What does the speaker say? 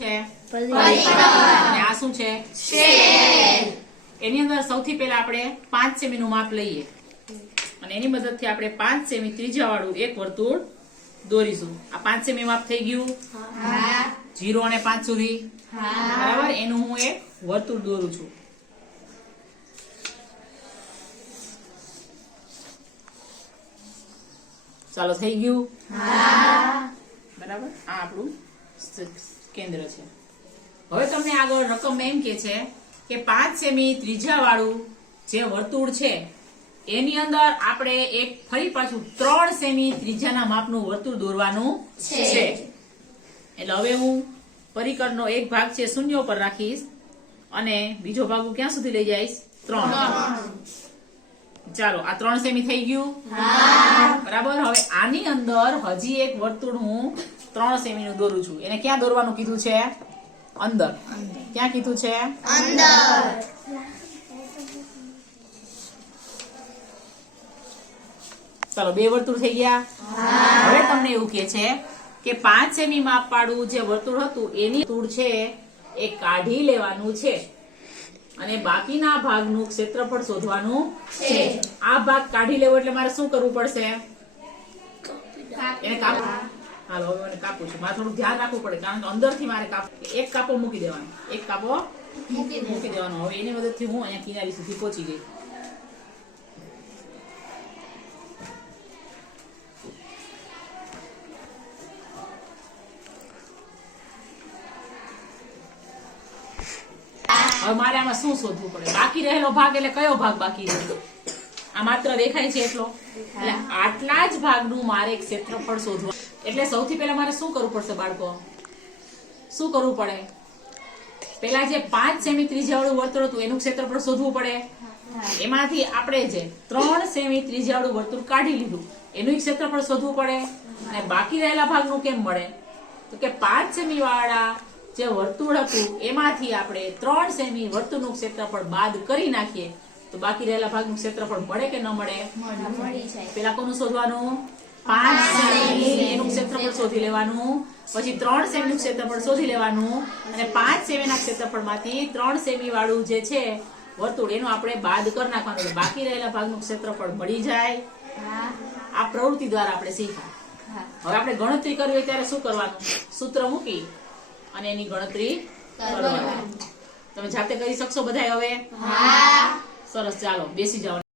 છે? આ શું છે? એની અંદર સૌથી પહેલા આપણે પાંચ સેમી નું માપ લઈએ. અને એની મદદથી આપણે પાંચ સેમી ત્રીજા વાળું એક વર્તુળ દોરીશું. આ પાંચ સેમી માપ થઈ ગયું. જીરો અને પાંચ સુધી. બરાબર? એનું હું એક વર્તુળ દોરું છું. ચાલો થઈ ગયું? બરાબર? આ આપણું કેન્દ્ર છે. હવે તમને આગળ રકમ એમ કે છે કે પાંચ સેમી ત્રીજા વાળું જે વર્તુળ છે એની અંદર આપણે એક ફરી પાછું ત્રણ સેમી ત્રીજાના માપનું વર્તુળ દોરવાનું છે. એટલે હવે હું પરિકરનો એક ભાગ છે શૂન્ય પર રાખીશ અને બીજો ભાગ હું ક્યાં સુધી લઈ જઈશ? ત્રણ. ચાલો આ ત્રણ સેમી થઈ ગયું. બરાબર? હવે આની અંદર હજી એક વર્તુળ હું ત્રણ સેમી નું દોરું છું. એને ક્યાં દોરવાનું કીધું છે? અંદર. ક્યાં કીધું છે? ચાલો બે વર્તુળ થઈ ગયા. હવે તમને એવું કે છે કે પાંચ સેમી માપ પાડું જે વર્તુળ હતું એની તૂળ છે એ કાઢી લેવાનું છે. અને બાકીના ભાગનું ક્ષેત્રફળ શોધવાનું છે. આ ભાગ કાઢી લેવો એટલે મારે શું કરવું પડશે? એને કાપ હાલો હવે મને કાપું છું. મારે થોડું ધ્યાન રાખવું પડે કારણ કે અંદરથી મારે કાપ એક કાપો મૂકી દેવાનો. એક કાપો મૂકી દેવાનો. હવે એની મદદથી હું અહીંયા કિનારી સુધી પહોંચી ગઈ. હવે મારે આમાં શું શોધવું પડે? બાકી રહેલો ભાગ એટલે કયો ભાગ બાકી રહ્યો? આ માત્ર દેખાય છે એટલો? એટલે આટલા જ ભાગનું મારે ક્ષેત્રફળ શોધવા એટલે સૌથી પહેલા મારે શું કરવું પડશે બાળકો? શું કરવું પડે? પેલા જે પાંચ સેમી ત્રિજ્યાવાળું વર્તુળ હતું એનું ક્ષેત્રફળ શોધવું પડે. એમાંથી આપણે જે ત્રણ સેમી ત્રિજ્યાવાળું વર્તુળ કાઢી લીધું એનું ક્ષેત્રફળ શોધવું પડે. અને બાકી રહેલા ભાગનું કેમ મળે? તો કે પાંચ સેમી વાળા જે વર્તુળ હતું એમાંથી આપણે ત્રણ સેમી વર્તુળનું ક્ષેત્રફળ બાદ કરી નાખીએ તો બાકી રહેલા ભાગનું ક્ષેત્રફળ મળે કે ન મળે? પેલા કોનું શોધવાનું પાંચ સેમી એનું ક્ષેત્રફળ શોધી લેવાનું. પછી ત્રણ સેમી ક્ષેત્રફળ શોધી લેવાનું અને પાંચ સેમીના ક્ષેત્રફળમાંથી ત્રણ સેમી વાળું જે છે વર્તુળ એનું આપણે બાદ કરી નાખવાનું. બાકી રહેલા ભાગનું ક્ષેત્રફળ મળી જાય. આ પ્રવૃત્તિ દ્વારા આપણે શીખા હવે આપણે ગણતરી કરવી હોય ત્યારે શું કરવાનું? સૂત્ર મૂકી અને એની ગણતરી કરવાની. તમે જાતે કરી શકશો બધાય હવે? સરસ. ચાલો બેસી જાઓ.